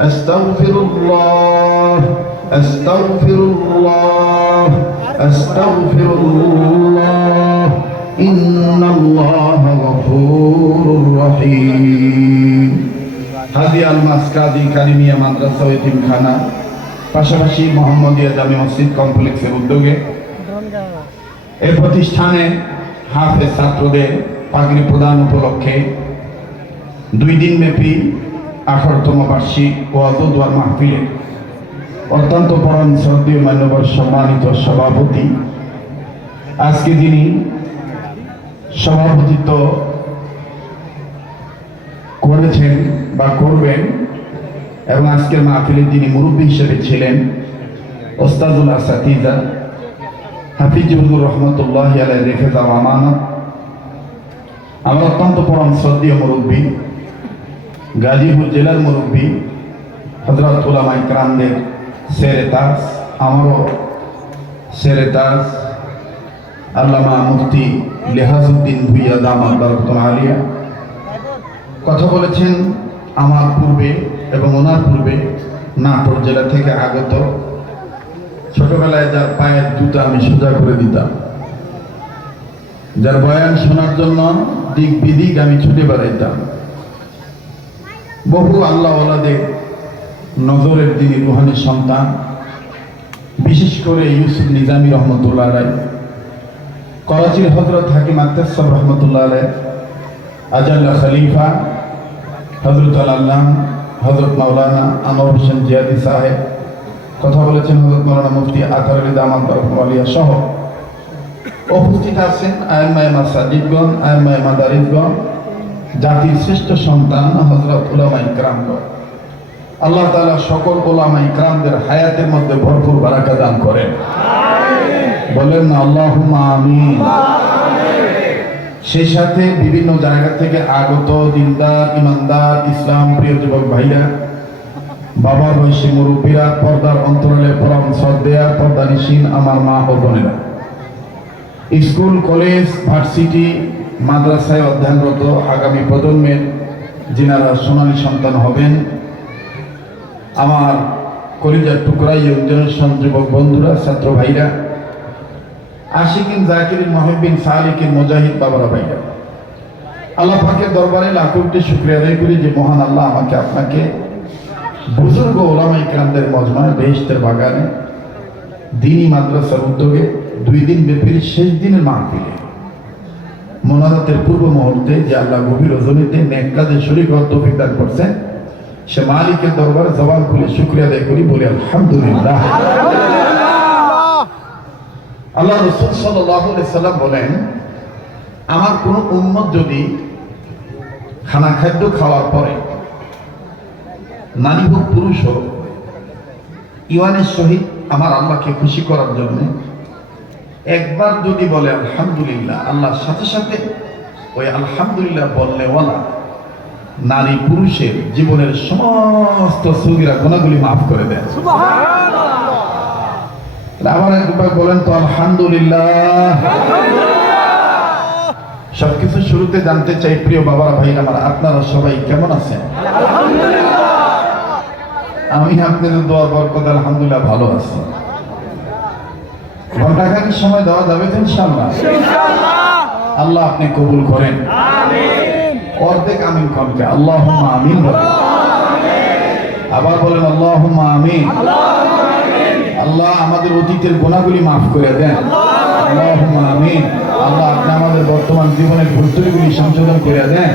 أستغفر الله أستغفر الله أستغفر الله إن الله غفور رحيم হাদি আল মাসকাদি কারিমিয়া মাদ্রাসা ও এতিমখানা, পাশাপাশি মোহাম্মদিয়া জামি মসজিদ কমপ্লেক্সের উদ্যোগে। এই প্রতিষ্ঠানে হাফেজ ছাত্রদের পাগড়ি প্রদান উপলক্ষে দুই দিন ব্যাপী আঠারোতম বার্ষিক ও অদুয়ার মাহফিলে অত্যন্ত পরম শ্রদ্ধীয় মান্যবর সম্মানিত সভাপতি। আজকে যিনি সভাপতিত্ব করেছেন বা করবেন এবং আজকের মাহফিলে যিনি মুরব্বী হিসেবে ছিলেন, ওস্তাদুল আসাতিজা হাফিজুর রহমতুল্লাহ আলাই রেখে যাওয়া আমানত। আমার অত্যন্ত পরম শ্রদ্ধীয় মুরব্বী, গাজীপুর জেলার মুরব্বী হজরত উলামা ইকরামদের সেরে তাজ, আমারও সেরে তাজ, আল্লামা মুফতি লেহাজউদ্দিন ভুইয়া দাম বারকতুল আলিয়া। কথা বলেছেন আমার পূর্বে এবং ওনার পূর্বে নাটোর জেলা থেকে আগত। ছোটবেলায় যার পায়ের জুতা আমি সোজা করে দিতাম। যার বয়ান শোনার জন্য দিক বিদিক আমি ছুটে বেড়াইতাম। বহু আল্লাহ ওলাদের নজরের দিনে রুহানি সন্তান, বিশেষ করে ইউসুফ নিজামী রহমতুল্লাহ রায়। করাচির হজরত হাকিম আক্তাসব রহমতুল্লাহ আলাই আজাল্লা খলিফা হজরত আল্লাহ হজরত মাওলানা আনোয়ার হোসেন জিয়াদি সাহেব কথা বলেছেন হজরত মৌলানা মুফতি আতার আলী দামান আলিয়া সহ। উপস্থিত আছেন আয়মায়মা সাজিদগণ আয়মায়মা দারিদগণ জাতির শ্রেষ্ঠ সন্তান হজরত উলামা ইকরামগণ। আল্লাহ তাআলা সকল ওলামা ইকরামদের হায়াতের মধ্যে ভরপুর বারাকা দান করেন। বলেন না আল্লাহ আমিন। সেই সাথে বিভিন্ন জায়গা থেকে আগত দিনদার, ইমানদার, ইসলাম প্রিয় যুবক ভাইরা, বাবা বয়সী মুরব্বীরা, পর্দার অন্তরালে পরম শ্রদ্ধেয়া, পর্দানিসীন আমার মা ও বোনেরা। স্কুল, কলেজ, ভার্সিটি, মাদ্রাসায় অধ্যয়নরত আগামী প্রজন্মের যিনারা সোনালী সন্তান হবেন, আমার কলিজার টুকরাই জেনারেশন যুবক বন্ধুরা, ছাত্র ভাইরা আশিকিন জাকিরিন মহিবিন সালিকিন মুজাহিদ বাবারা ভাইরা আল্লাহ পাকের দরবারে লাখুটি শুক্রিয়া আদায় করি যে মহান আল্লাহ আমাকে আপনাকে বুজুর্গ ওলামা ইকরামদের মজমায় বেহেস্তের বাগানে, দিনী মাদ্রাসার উদ্যোগে দুই দিন ব্যাপী শেষ দিনের মাহফিলে মোনাজাতের পূর্ব মুহূর্তে যে আল্লাহ গভীর রজনীতে নেক কাজে শরীর তৌফিক দান করছেন, সে মালিকের দরবারে জবান খুলে শুক্রিয়া আদায় করি বলি আলহামদুলিল্লাহ। আল্লাহ রসুল সাল্লাম বলেন, আমার কোনো উম্মত যদি খানা খাদ্য খাওয়ার পরে নারী হোক, পুরুষ হোক ইওয়ানের সহিত আমার আল্লাহকে খুশি করার জন্য একবার যদি বলে, আলহামদুলিল্লাহ আল্লাহর সাথে সাথে ওই আলহামদুলিল্লাহ বললে ওলা নারী পুরুষের জীবনের সমস্ত সুবিরা গুণাগুলি মাফ করে দেন। আবার একবার বলেন তো আলহামদুলিল্লাহ। সবকিছু শুরুতে জানতে চাই প্রিয় বাবার ভাই আমার আপনারা সবাই কেমন আছেন? আমি আপনাদের দোয়া বরকত আলহামদুলিল্লাহ ভালো আছি। ঘন্টাখানিক সময় দেওয়া যাবে তো ইনশাআল্লাহ? আল্লাহ আপনি কবুল করেন। অর্ধেক আমিন কমকে আল্লাহ আমিন বলেন। আবার বলেন আল্লাহ আমিন। আল্লাহ আমাদের অতীতের গোনাগুলি মাফ করে দেন। আল্লাহ আমিন। আল্লাহ আপনি আমাদের বর্তমান জীবনের ভুলত্রুটিগুলি সংশোধন করে দেন।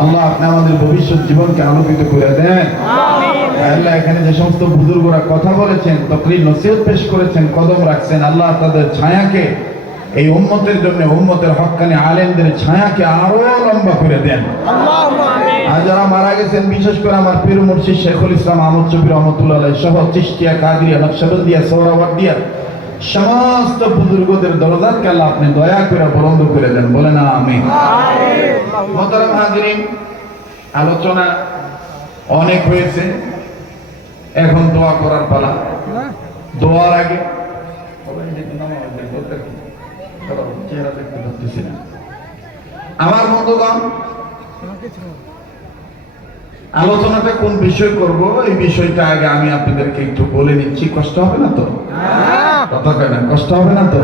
আল্লাহ আপনি আমাদের ভবিষ্যৎ জীবনকে আলোকিত করে দেন। আল্লাহ এখানে যে সমস্ত বুজুর্গরা কথা বলেছেন তকরি নসিহত পেশ করেছেন কদম রাখছেন আল্লাহ তাদের ছায়াকে এই উম্মতের জন্য উম্মতের হক্কানি আলেমদের ছায়াকে আরও লম্বা করে দেন। আর যারা মারা গেছেন বিশেষ করে আমার পীর মুর্শিদ শেখুল ইসলাম আহমদ শফি রহমতুল্লাহ সহ চিস্তিয়া কাদিয়া নকশবন্দিয়া সৌরাবাদিয়া সমস্ত বুজুর্গদের দরজাতকে আল্লাহ আপনি দয়া করে বরন্দ করে দেন। বলে না আমি হাজিরিন আলোচনা অনেক হয়েছে। এখন দোয়া করার পালা। দোয়ার আগে না আমার বন্ধুগণ আলোচনাটা কোন বিষয় করব? এই বিষয়টা আগে আমি আপনাদেরকে একটু বলে নিচ্ছি। কষ্ট হবে না তো? কষ্ট হবে না তো?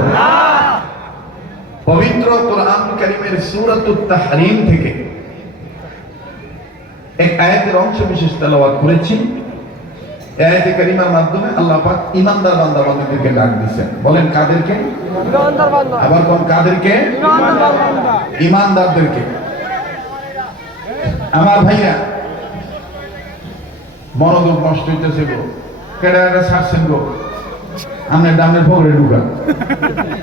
পবিত্র কোরআন কারিমের তাহরিম থেকে এক আয়াতের অংশ বিশেষ তেলাওয়াত করেছি। আয়াতে কারিমার মাধ্যমে আল্লাহ পাক ইমানদার বান্দা বান্দাদেরকে ডাক দিয়েছেন। বলেন কাদেরকে? আবার কোন কাদেরকে? ইমানদারদেরকে। আমার ভাইয়া মনোযোগ নষ্ট হইতেছে গো কেডা কেডা ছাড়ছেন গো। আমরা ডামের ভগরে ঢুকা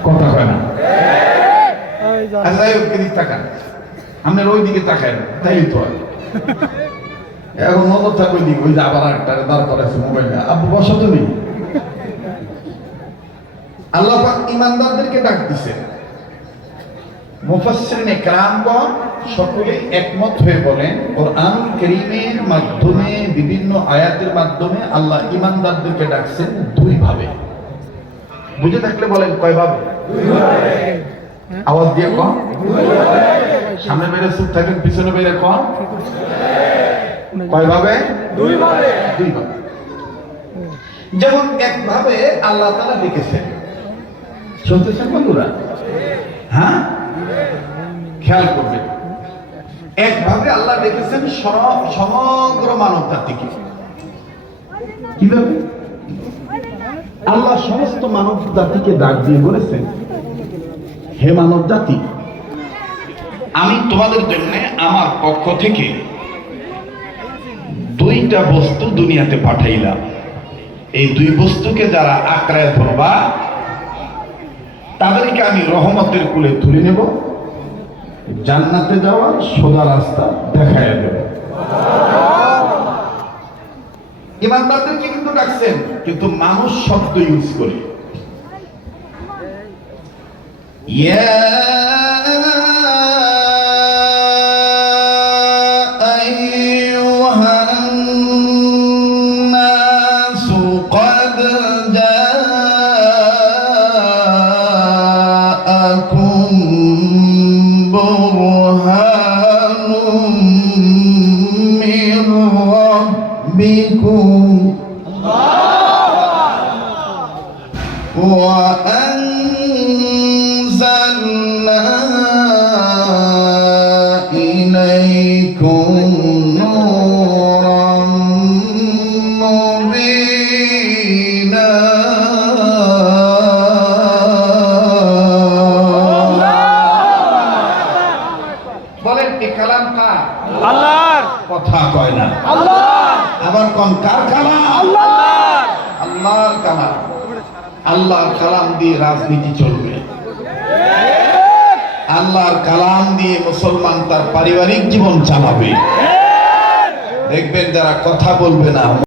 কথা কয় না। আর যাই হোক এদিক তাকান। আপনার ওই দিকে তাকায় তাই তো। এখন নজর থাকবে দিক ওই যে আবার একটা দাঁড় আব্বু, বসো তুমি। আল্লাহ ইমানদারদেরকে ডাক দিছে। মুফাসসিরিনে একমত হয়ে বলেন, কোরআন মাধ্যমে, বিভিন্ন আয়াতের মাধ্যমে আল্লাহ ইমানদারদেরকে ডাকছেন দুই ভাবে বুঝে থাকলে বলেন কয় ভাবে আওয়াজ দিয়ে কম সামনে বেড়ে থাকেন, পিছনে বেড়ে কম কয় ভাবে দুই ভাবে দুই ভাবে যেমন একভাবে আল্লাহ তাআলা ডেকেছেন শুনতেছেন বন্ধুরা? হ্যাঁ? খেয়াল করবেন। একভাবে আল্লাহ সমগ্র মানব জাতিকে কীভাবে? আল্লাহ সমস্ত মানব জাতিকে ডাক দিয়ে বলেছেন হে মানব জাতি আমি তোমাদের জন্য আমার পক্ষ থেকে দুইটা বস্তু দুনিয়াতে পাঠাইলাম এই দুই বস্তুকে যারা আঁকড়ায় ধরবা, তাদেরকে আমি রহমতের কুলে তুলে নেব, জান্নাতে যাওয়ার সোজা রাস্তা দেখায় দেব। ইমানদারদেরকে কিন্তু ডাকছেন, কিন্তু মানুষ শব্দ ইউজ করে। ইয়া إليكم نورا مبينا বলেন এই কালাম কার আল্লাহর কথা কয় না আল্লাহ আবার কোন কার কালাম আল্লাহ আল্লাহর কালাম আল্লাহর কালাম দিয়ে রাজনীতি চলবে আল্লাহর কালাম দিয়ে মুসলমান তার পারিবারিক জীবন চালাবে। দেখবেন যারা কথা বলবে না